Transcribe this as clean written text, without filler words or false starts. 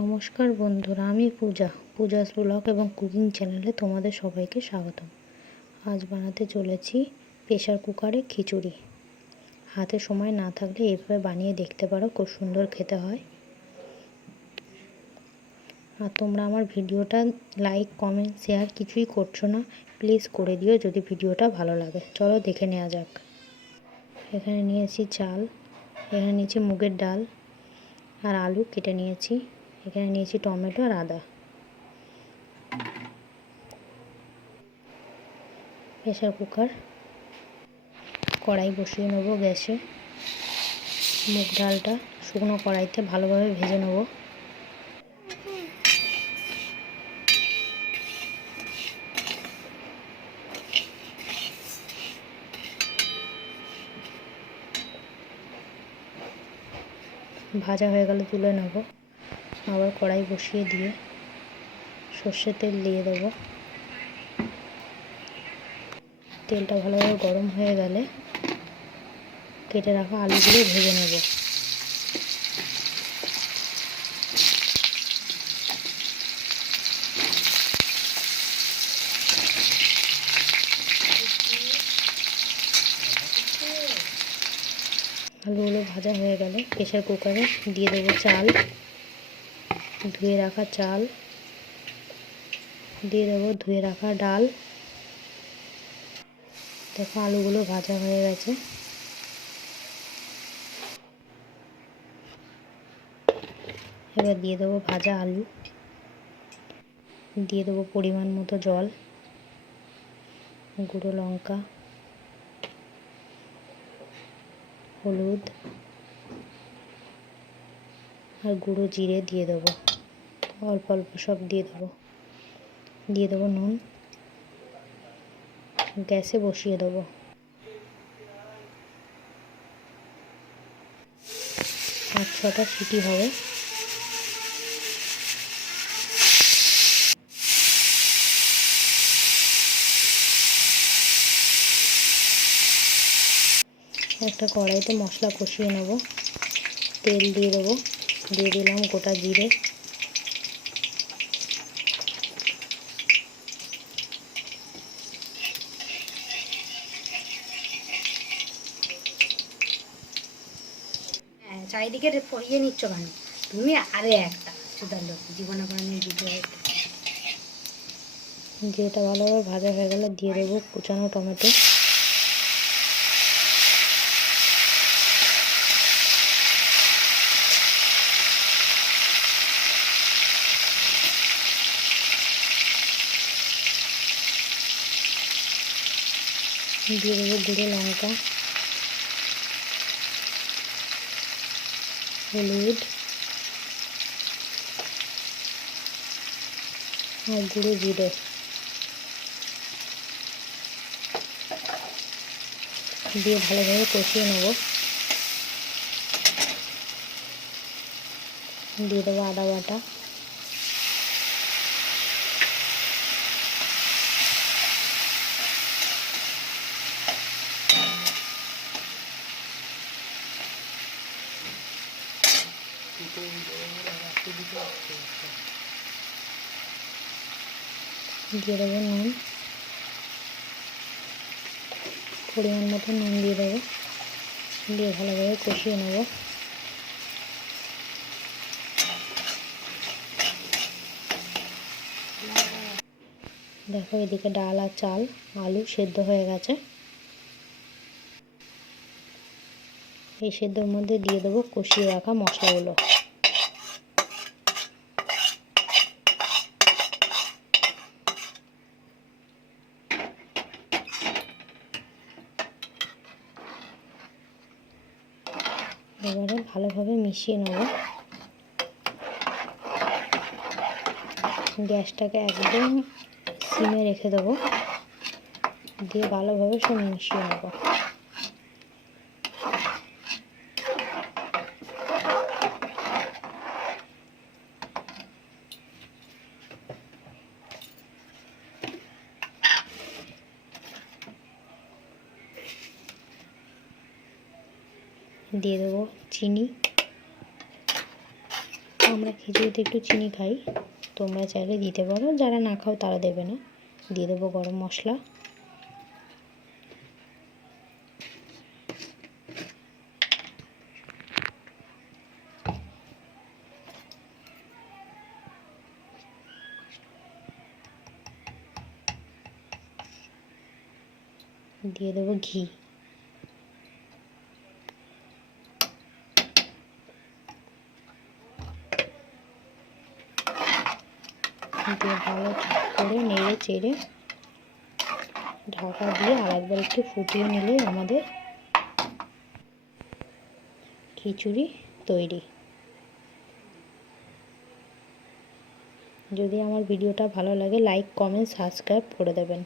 নমস্কার বন্ধুরা, আমি পূজাস ব্লগ এবং কুকিং চ্যানেলে তোমাদের সবাইকে স্বাগতম। আজ বানাতে চলেছি প্রেসার কুকারে খিচুড়ি। হাতে সময় না থাকলে এভাবে বানিয়ে দেখতে পারো, খুব সুন্দর খেতে হয়। আর তোমরা আমার ভিডিওটা লাইক, কমেন্ট, শেয়ার কিছুই করছো না, প্লিজ করে দিও যদি ভিডিওটা ভালো লাগে। চলো দেখে নেওয়া যাক। এখানে নিয়েছি চাল, এখানে নিয়েছি মুগের ডাল আর আলু কেটে নিয়েছি, এখানে নিয়েছি টমেটো আর আদা। প্রেসার কুকার, কড়াই বসিয়ে নেবো গ্যাসে। মুগ ডালটা শুকনো কড়াইতে ভালোভাবে ভেজে নেব। ভাজা হয়ে গেলে তুলে নেব। আবার কড়াই বসিয়ে দিয়ে সর্ষের তেল দিয়ে দেবো। তেলটা ভালোভাবে গরম হয়ে গেলে কেটে রাখা আলুগুলো ভেজে নেব। আলুগুলো ভাজা হয়ে গেলে প্রেসার কুকারে দিয়ে দেবো চাল, ধুয়ে রাখা চাল, দিয়ে দেবো ধুয়ে রাখা ডাল। দেখো আলুগুলো ভাজা হয়ে গেছে। এবার দিয়ে দেবো ভাজা আলু, দিয়ে দেবো পরিমাণ মতো জল, গুঁড়ো লঙ্কা, হলুদ আর গুঁড়ো জিরে দিয়ে দেবো। অল্প অল্প সব দিয়ে দেবো নুন। গ্যাসে বসিয়ে দেবো। 5-6টা সিটি হবে। একটা কড়াইতে মশলা কষিয়ে নেব। তেল দিয়ে দেবো, দিয়ে দিলাম গোটা জিরে, চারিদিকে ইয়ে নিচ্ছ কেন তুমি? আরে একটা সুদার লোক জীবনে কোনো ভিডিও। জিরেটা ভালোভাবে ভাজা হয়ে গেলে দিয়ে দেবো কুচানো টমেটো, দিয়ে দেবো গুঁড়ো লঙ্কা, হলুদ আর গুঁড়ো জিরে। দিয়ে ভালোভাবে কষিয়ে নেব। দিয়ে দেবো আদা বাটা, দিয়ে দেবো নুন, পরিমাণ মতো নুন দিয়ে দেবো। দিয়ে ভালোভাবে কষিয়ে নেব। দেখো এদিকে ডাল আর চাল, আলু সেদ্ধ হয়ে গেছে। এই সেদ্ধর মধ্যে দিয়ে দেবো কষিয়ে রাখা মশলাগুলো। এবারে ভালোভাবে মিশিয়ে নেব। গ্যাসটাকে একদম সিমে রেখে দেবো, দিয়ে ভালোভাবে সব মিশিয়ে নেব। দিয়ে দেবো চিনি। আমরা খিচুড়িতে একটু চিনি খাই, তোমরা চাইলে দিতে পারো, যারা না খাও তারা দেবে না। দিয়ে দেবো গরম মশলা, দিয়ে দেবো ঘি, দিয়ে ভালো করে নেড়ে চেড়ে ঢাকা দিয়ে আরেকবার একটু ফুটিয়ে নিলে আমাদের খিচুড়ি তৈরি। যদি আমার ভিডিওটা ভালো লাগে লাইক কমেন্ট সাবস্ক্রাইব করে দেবেন।